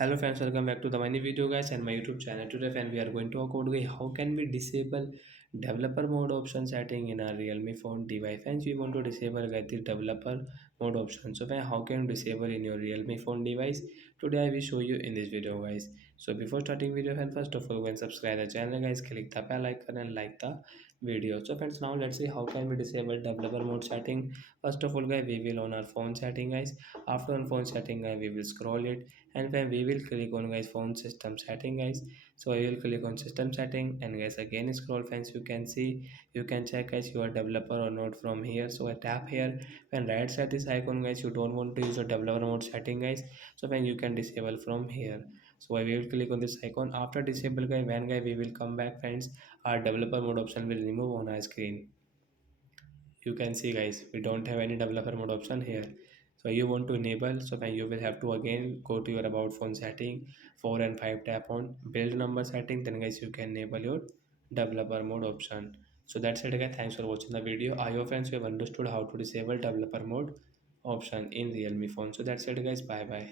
Hello friends, welcome back to the mini video guys and my YouTube channel. Today friend we are going to talk about how can we disable developer mode option setting in our Realme phone device. Friends, we want to disable guys the developer mode option. So friend, how can you disable in your Realme phone device? Today I will show you in this video guys. So before starting video friend, first of all go and subscribe the channel guys, click the bell icon and like the video. So friends, now let's see how can we disable developer mode setting. First of all guys, we will on our phone setting guys. After on phone setting guys, we will scroll it, and when we will click on guys phone system setting guys. So I will click on system setting, and guys again scroll friends, you can see, you can check guys you are developer or not from here. So I tap here. When right side this icon guys, you don't want to use a developer mode setting guys, so when you can disable from here. So I will click on this icon. After disable guys, when guys we will come back friends, our developer mode option will remove on our screen. You can see guys, we don't have any developer mode option here. So you want to enable, so then you will have to again go to your about phone setting, 4 and 5, tap on build number setting, then guys you can enable your developer mode option. So that's it guys, thanks for watching the video. I hope friends you have understood how to disable developer mode option in Realme phone. So that's it guys, bye bye.